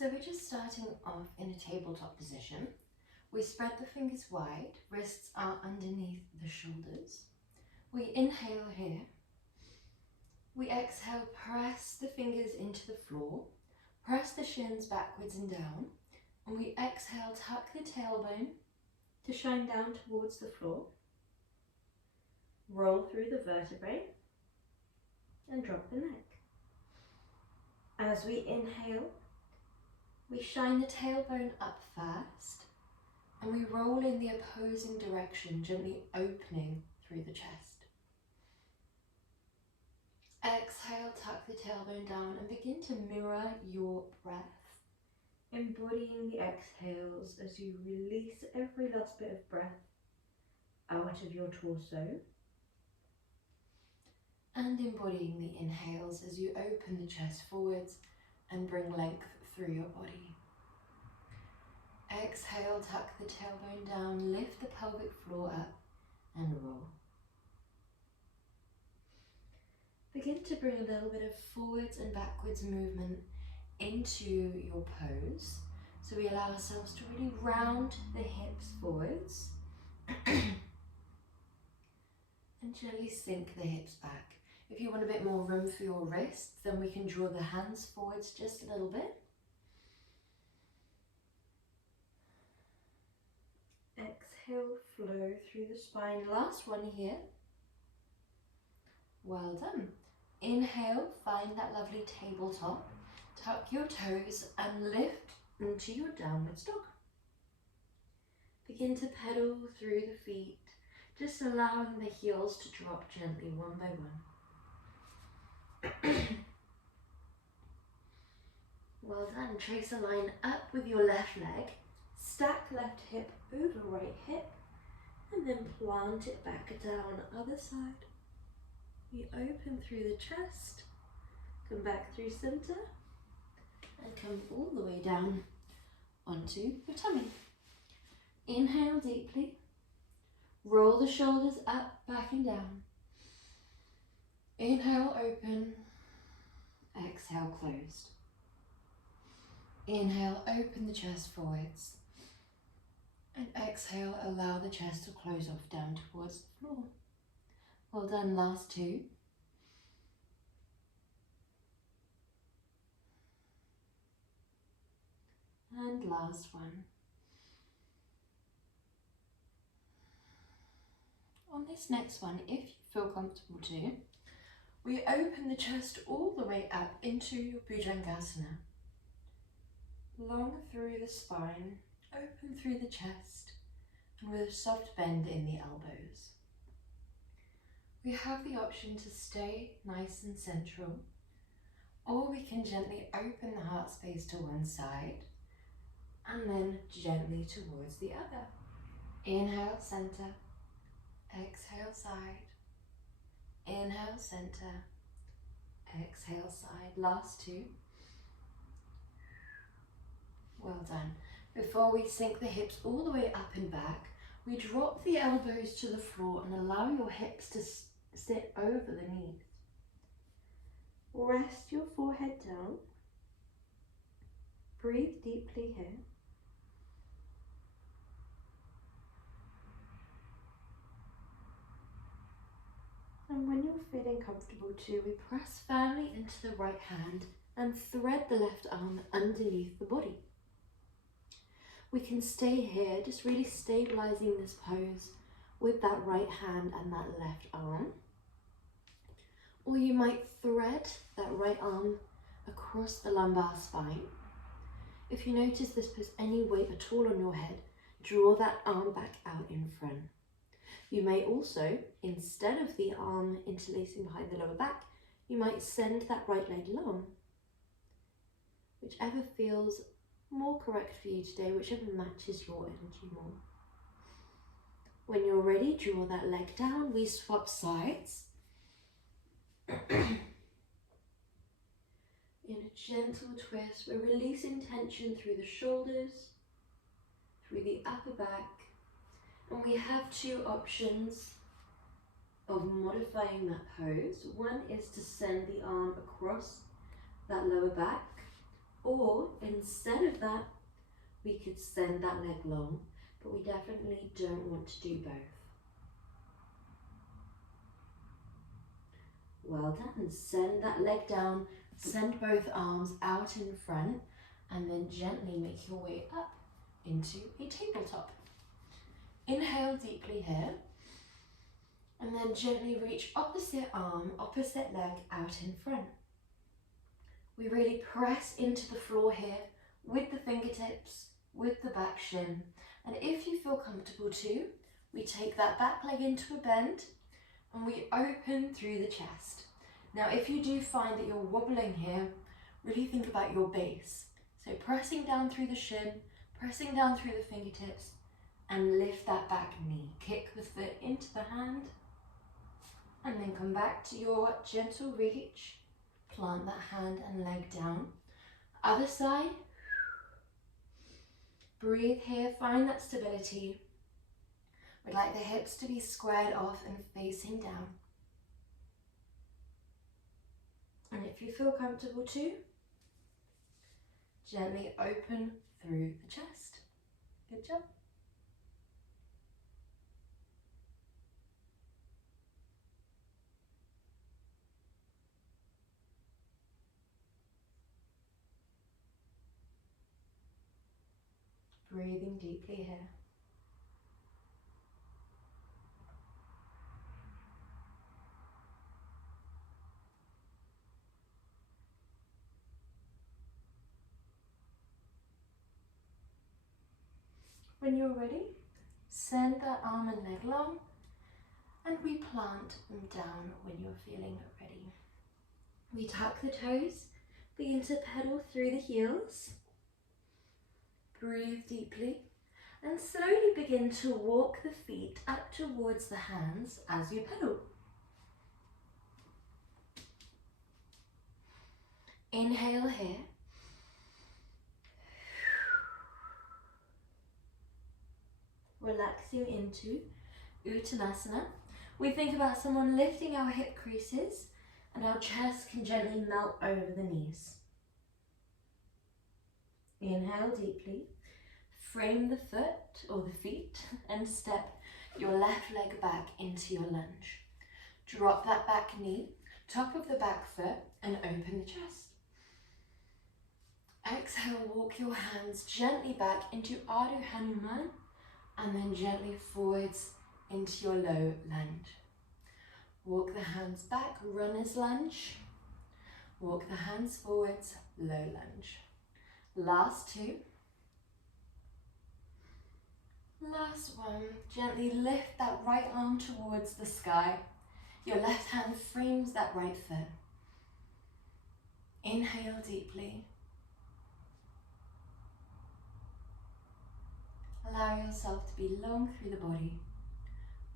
So we're just starting off in a tabletop position. We spread the fingers wide, wrists are underneath the shoulders. We inhale here. We exhale, press the fingers into the floor, press the shins backwards and down, and we exhale, tuck the tailbone to shine down towards the floor. Roll through the vertebrae and drop the neck. As we inhale, we shine the tailbone up first and we roll in the opposing direction, gently opening through the chest. Exhale, tuck the tailbone down and begin to mirror your breath, embodying the exhales as you release every last bit of breath out of your torso, and embodying the inhales as you open the chest forwards and bring length through your body. Exhale, tuck the tailbone down, lift the pelvic floor up and roll. Begin to bring a little bit of forwards and backwards movement into your pose. So we allow ourselves to really round the hips forwards and gently sink the hips back. If you want a bit more room for your wrists, then we can draw the hands forwards just a little bit. Exhale, flow through the spine. Last one here. Well done. Inhale, find that lovely tabletop. Tuck your toes and lift into your downward dog. Begin to pedal through the feet, just allowing the heels to drop gently one by one. Well done. Trace a line up with your left leg, stack left hip over right hip, and then plant it back down, other side. We open through the chest, come back through center, and come all the way down onto your tummy. Inhale deeply, roll the shoulders up, back and down. Inhale, open. Exhale, closed. Inhale, open the chest forwards. And exhale, allow the chest to close off down towards the floor. Well done, last two. And last one. On this next one, if you feel comfortable to, we open the chest all the way up into your Bhujangasana. Long through the spine, open through the chest, and with a soft bend in the elbows. We have the option to stay nice and central, or we can gently open the heart space to one side, and then gently towards the other. Inhale, center. Exhale, side. Inhale, center. Exhale, side. Last two. Well done. Before we sink the hips all the way up and back, we drop the elbows to the floor and allow your hips to sit over the knees. Rest your forehead down. Breathe deeply here. And when you're feeling comfortable too, we press firmly into the right hand and thread the left arm underneath the body. We can stay here, just really stabilizing this pose with that right hand and that left arm. Or you might thread that right arm across the lumbar spine. If you notice this puts any weight at all on your head, draw that arm back out in front. You may also, instead of the arm interlacing behind the lower back, you might send that right leg long. Whichever feels more correct for you today, whichever matches your energy more. When you're ready, draw that leg down. We swap sides. In a gentle twist, we're releasing tension through the shoulders, through the upper back, and we have two options of modifying that pose. One is to send the arm across that lower back, Or instead of that, we could send that leg long, but we definitely don't want to do both. Well done. Send that leg down, send both arms out in front, and then gently make your way up into a tabletop. Inhale deeply here, and then gently reach opposite arm, opposite leg out in front. We really press into the floor here with the fingertips, with the back shin. And if you feel comfortable too, we take that back leg into a bend and we open through the chest. Now, if you do find that you're wobbling here, really think about your base. So pressing down through the shin, pressing down through the fingertips, and lift that back knee. Kick the foot into the hand, and then come back to your gentle reach. Plant that hand and leg down. Other side. Breathe here, find that stability. We'd like the hips to be squared off and facing down. And if you feel comfortable too, gently open through the chest. Good job. Breathing deeply here. When you're ready, send that arm and leg long, and we plant them down when you're feeling ready. We tuck the toes, begin to pedal through the heels. Breathe deeply and slowly begin to walk the feet up towards the hands as you pedal. Inhale here. Relaxing into Uttanasana. We think about someone lifting our hip creases and our chest can gently melt over the knees. Inhale deeply, frame the foot or the feet and step your left leg back into your lunge. Drop that back knee, top of the back foot and open the chest. Exhale, walk your hands gently back into Ardha Hanuman and then gently forwards into your low lunge. Walk the hands back, runner's lunge. Walk the hands forwards, low lunge. Last two. Last one. Gently lift that right arm towards the sky. Your left hand frames that right foot. Inhale deeply. Allow yourself to be long through the body,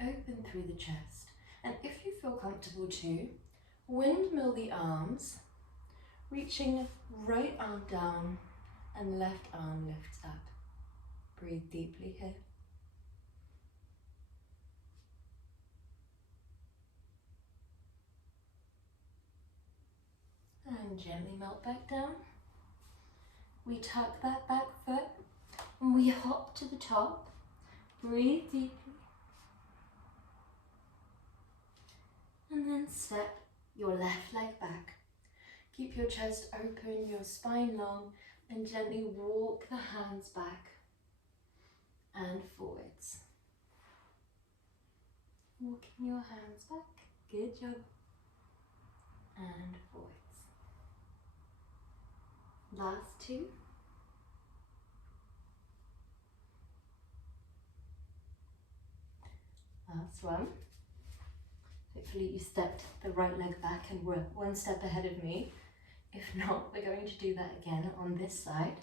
open through the chest. And if you feel comfortable too, windmill the arms, reaching right arm down and left arm lifts up. Breathe deeply here. And gently melt back down. We tuck that back foot and we hop to the top. Breathe deeply. And then step your left leg back. Keep your chest open, your spine long, and gently walk the hands back and forwards. Walking your hands back. Good job. And forwards. Last two. Last one. Hopefully you stepped the right leg back and were one step ahead of me. If not, we're going to do that again on this side.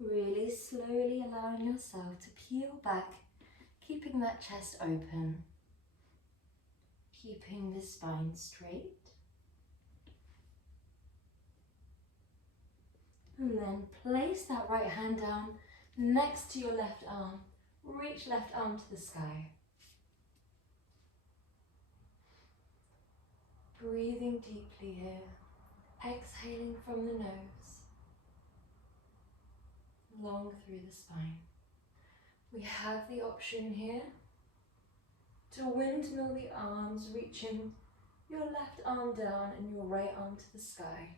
Really slowly allowing yourself to peel back, keeping that chest open, keeping the spine straight. And then place that right hand down next to your left arm. Reach left arm to the sky. Breathing deeply here. Exhaling from the nose, long through the spine. We have the option here to windmill the arms, reaching your left arm down and your right arm to the sky.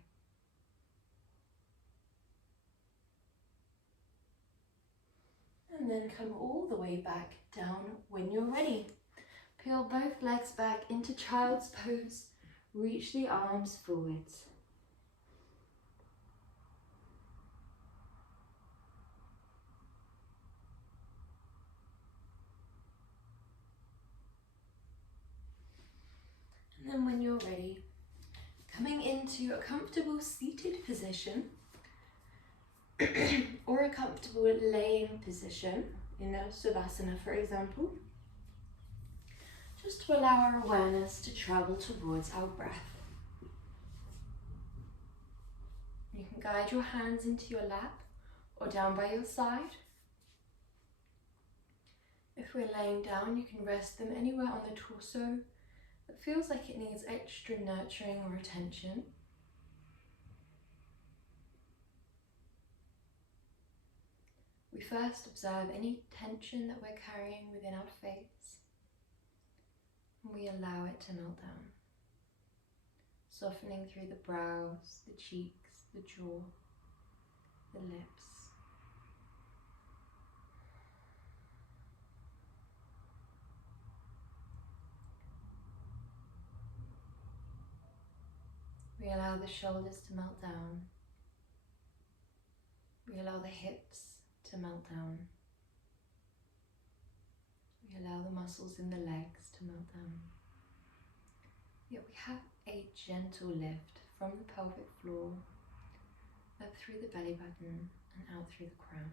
And then come all the way back down when you're ready. Peel both legs back into child's pose. Reach the arms forwards. And then when you're ready, coming into a comfortable seated position or a comfortable laying position, in a Savasana for example, just to allow our awareness to travel towards our breath. You can guide your hands into your lap or down by your side. If we're laying down, you can rest them anywhere on the torso that feels like it needs extra nurturing or attention. We first observe any tension that we're carrying within our face, and we allow it to melt down, softening through the brows, the cheeks, the jaw, the lips. We allow the shoulders to melt down. We allow the hips to melt down. We allow the muscles in the legs to melt down. Yet we have a gentle lift from the pelvic floor up through the belly button and out through the crown.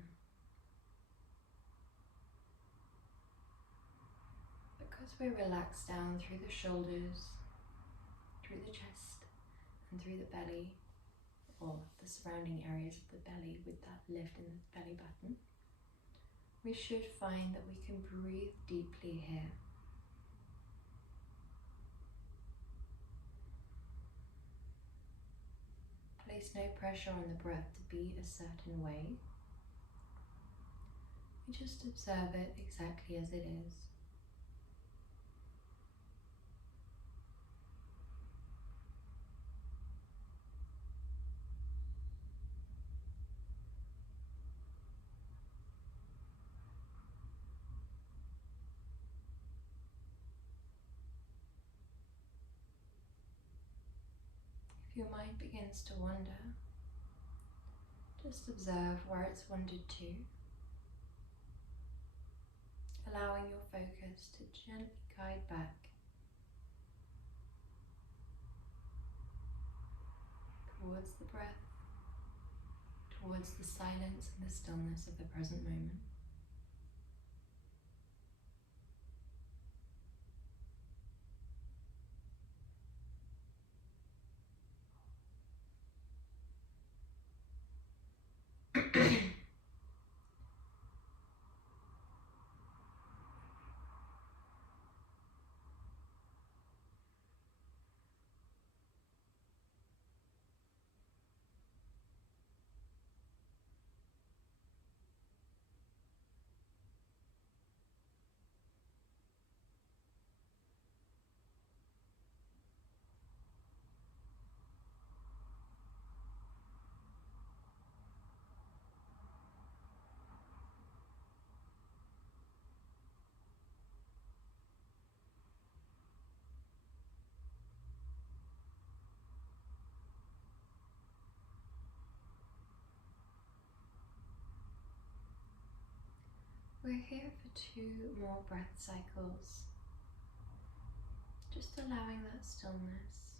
Because we're relaxed down through the shoulders, through the chest and through the belly, or the surrounding areas of the belly with that lift in the belly button, we should find that we can breathe deeply here. Place no pressure on the breath to be a certain way. We just observe it exactly as it is. If your mind begins to wander, just observe where it's wandered to, allowing your focus to gently guide back towards the breath, towards the silence and the stillness of the present moment. We're here for 2 more breath cycles, just allowing that stillness.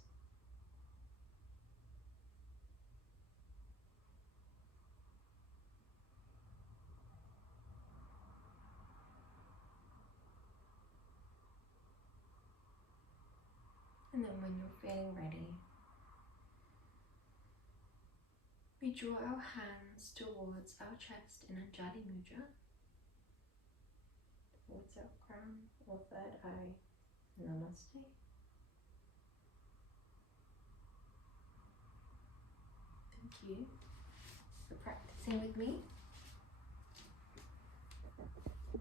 And then when you're feeling ready, we draw our hands towards our chest in Anjali Mudra, towards our crown or third eye. Namaste. you for practicing with me.